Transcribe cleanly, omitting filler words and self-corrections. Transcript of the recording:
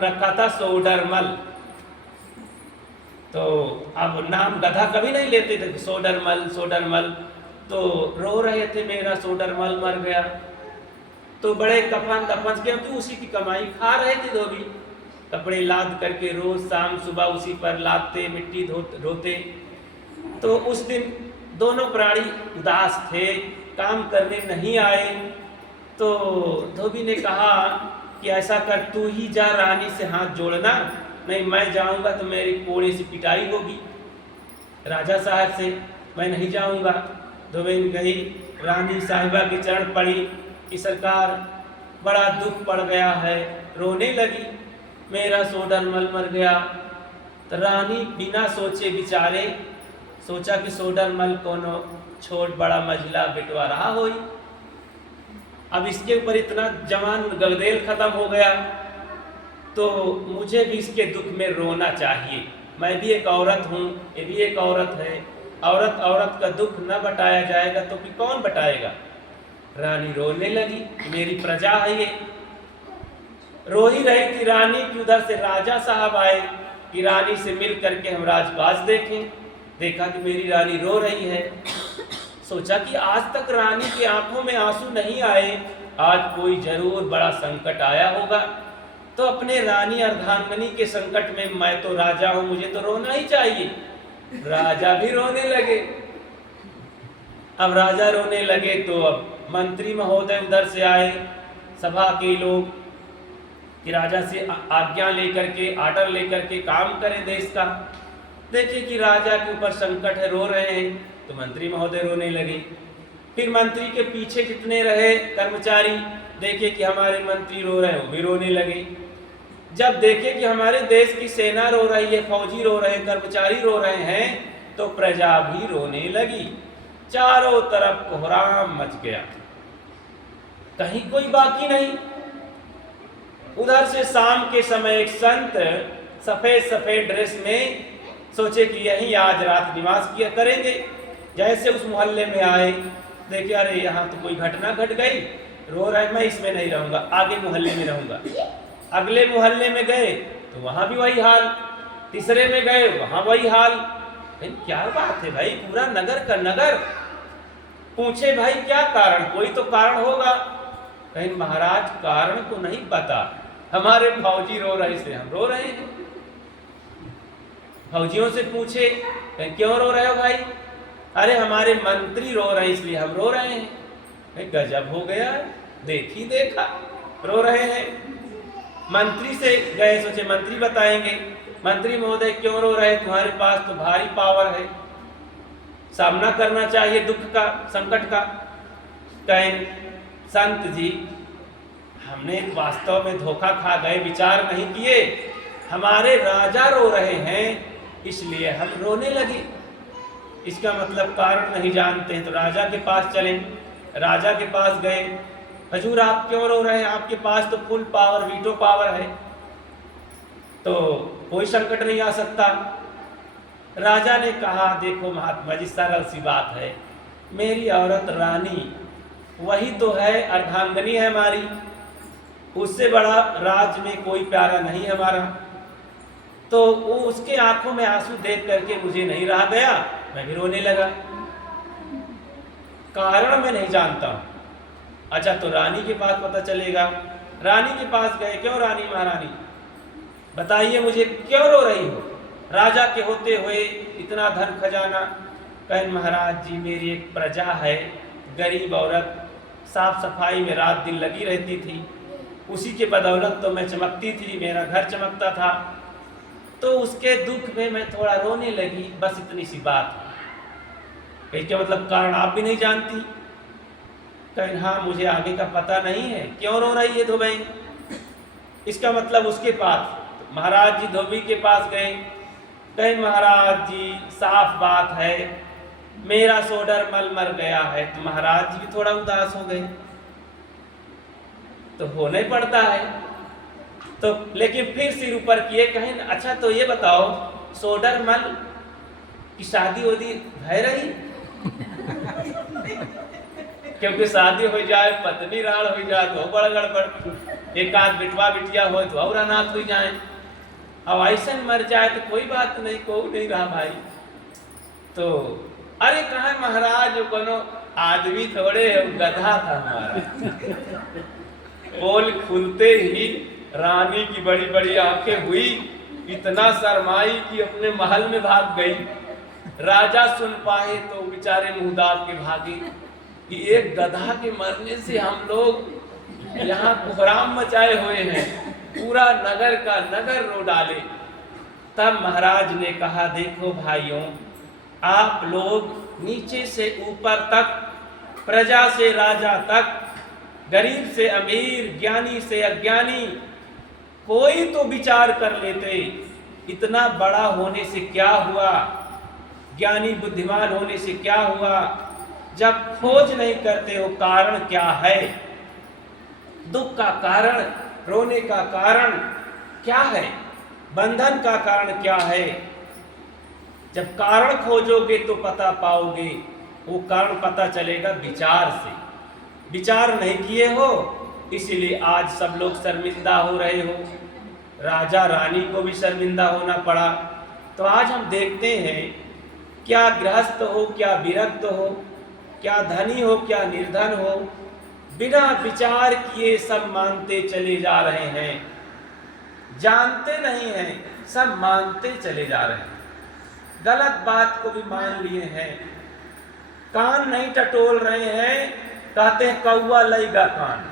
रखा था सोडरमल। तो अब नाम गधा कभी नहीं लेते थे, सोडरमल सोडरमल। तो रो रहे थे मेरा सोडरमल मर गया। तो बड़े कफन दफन के, क्योंकि उसी की कमाई खा रहे थे धोबी। कपड़े लाद करके रोज शाम सुबह उसी पर लादते, मिट्टी धोते। तो उस दिन दोनों प्राणी उदास थे, काम करने नहीं आए। तो धोबी ने कहा कि ऐसा कर, तू ही जा रानी से हाथ जोड़ना, नहीं मैं जाऊंगा तो मेरी कोड़े से पिटाई होगी राजा साहब से, मैं नहीं जाऊंगा। धोबी गई, रानी साहिबा के चरण पड़ी कि सरकार बड़ा दुख पड़ गया है, रोने लगी, मेरा सोडरमल मर गया। तो रानी बिना सोचे विचारे सोचा कि सोडरमल कोनो छोट बड़ा मझिला बिटवा रहा होई। अब इसके ऊपर इतना जवान गगदेल खत्म हो गया, तो मुझे भी इसके दुख में रोना चाहिए। मैं भी एक औरत हूँ, ये भी एक औरत है। औरत औरत का दुख न बटाया जाएगा तो फिर कौन बटाएगा। रानी रोने लगी, मेरी प्रजा है ये। रो ही रही थी रानी कि उधर से राजा साहब आए कि रानी से मिल करके हम राजपास देखें। देखा कि मेरी रानी रो रही है। सोचा कि आज तक रानी की आंखों में आंसू नहीं आए, आज कोई जरूर बड़ा संकट आया होगा। तो अपने रानी अर्धांगनी के संकट में मैं तो राजा हूं, मुझे तो रोना ही चाहिए। राजा भी रोने लगे। अब राजा रोने लगे तो अब मंत्री महोदय उधर से आए, सभा के लोग, कि राजा से आज्ञा लेकर के, आर्डर लेकर के काम करें देश का। देखिए कि राजा के ऊपर संकट है, रो रहे हैं, तो मंत्री महोदय रोने लगे। फिर मंत्री के पीछे जितने रहे कर्मचारी, देखे कि हमारे मंत्री रो रहे हैं, वो भी रोने लगे। जब देखे कि हमारे देश की सेना रो रही है, फौजी रो रहे हैं, कर्मचारी रो रहे हैं, तो प्रजा भी रोने लगी। चारों तरफ कोहराम मच गया, कहीं कोई बाकी नहीं। उधर से शाम के समय एक संत सफेद सफेद ड्रेस में सोचे कि यहीं आज रात निवास किया करेंगे। जैसे उस मोहल्ले में आए, देखे अरे यहाँ तो कोई घटना घट गई, रो रहे, मैं इसमें नहीं रहूंगा, आगे मोहल्ले में रहूंगा। अगले मोहल्ले में गए तो वहां भी वही हाल, तीसरे में गए वहां वही हाल। क्या बात है भाई, पूरा नगर का नगर। पूछे भाई क्या कारण, कोई तो कारण होगा। कहीं महाराज कारण तो नहीं पता, हमारे फौजी रो रहे से हम रो रहे हैं। फौजियों से पूछे क्यों रो रहे हो भाई, अरे हमारे मंत्री रो रहे हैं इसलिए हम रो रहे हैं। गजब हो गया, देखी देखा, रो रहे हैं। मंत्री से गए, सोचे मंत्री बताएंगे, मंत्री महोदय क्यों रो रहे, तुम्हारे पास तो भारी पावर है, सामना करना चाहिए दुख का, संकट का। कहें संत जी हमने वास्तव में धोखा खा गए, विचार नहीं किए, हमारे राजा रो रहे हैं इसलिए हम रोने लगे। इसका मतलब कारण नहीं जानते हैं तो राजा के पास चलें। राजा के पास गए, हजूर आप क्यों रो रहे हैं, आपके पास तो फुल पावर, वीटो पावर है, तो कोई संकट नहीं आ सकता। राजा ने कहा देखो महात्मा जी, सरल सी बात है, मेरी औरत रानी वही तो है, अर्धांगनी है हमारी, उससे बड़ा राज में कोई प्यारा नहीं है हमारा। तो वो उसके आंखों में आंसू देख करके मुझे नहीं रहा गया, मैं भी रोने लगा। कारण मैं नहीं जानता। अच्छा तो रानी के पास पता चलेगा। रानी के पास गए, क्यों रानी महारानी बताइए मुझे क्यों रो रही हो, राजा के होते हुए इतना धन खजाना। कहें महाराज जी मेरी एक प्रजा है, गरीब औरत, साफ सफाई में रात दिन लगी रहती थी, उसी के बदौलत तो मैं चमकती थी, मेरा घर चमकता था, तो उसके दुख में मैं थोड़ा रोने लगी, बस इतनी सी बात। क्या मतलब कारण आप भी नहीं जानती। कहें हाँ मुझे आगे का पता नहीं है, क्यों रो रही है धोबी, इसका मतलब उसके पास। महाराज जी धोबी के पास गए, कहें महाराज जी साफ बात है, मेरा सोडरमल मर गया है। तो महाराज जी भी थोड़ा उदास हो गए, तो होने पड़ता है। तो लेकिन फिर सिर ऊपर किए, कहें अच्छा तो ये बताओ सोडरमल की शादी वादी है रही। क्योंकि शादी हो जाए, पत्नी राण हो जाए तो बड़ गड़बड़, एक आध बिटवा बिटिया हो तो और अनाथ हो जाए। अब ऐसा मर जाए तो कोई बात नहीं, को नहीं रहा भाई। तो अरे कहा महाराज, कोनो आदमी थोड़े, गधा था हमारा। पोल खुलते ही रानी की बड़ी बड़ी आंखें हुई, इतना शर्माई कि अपने महल में भाग गई। राजा सुन पाए तो बेचारे मुंह दाब के भागे कि एक गधा के मरने से हम लोग यहाँ कोहराम मचाए हुए हैं, पूरा नगर का नगर रो डाले। तब महाराज ने कहा, देखो भाइयों, आप लोग नीचे से ऊपर तक, प्रजा से राजा तक, गरीब से अमीर, ज्ञानी से अज्ञानी, कोई तो विचार कर लेते, इतना बड़ा होने से क्या हुआ, ज्ञानी बुद्धिमान होने से क्या हुआ, जब खोज नहीं करते हो कारण क्या है, दुख का कारण, रोने का कारण क्या है, बंधन का कारण क्या है। जब कारण खोजोगे तो पता पाओगे, वो कारण पता चलेगा विचार से। विचार नहीं किए हो, इसीलिए आज सब लोग शर्मिंदा हो रहे हो, राजा रानी को भी शर्मिंदा होना पड़ा। तो आज हम देखते हैं, क्या गृहस्थ हो, क्या विरक्त हो, क्या धनी हो, क्या निर्धन हो, बिना विचार किए सब मानते चले जा रहे हैं, जानते नहीं हैं, सब मानते चले जा रहे हैं, गलत बात को भी मान लिए हैं, कान नहीं टटोल रहे हैं, कहते हैं कौवा लईगा कान।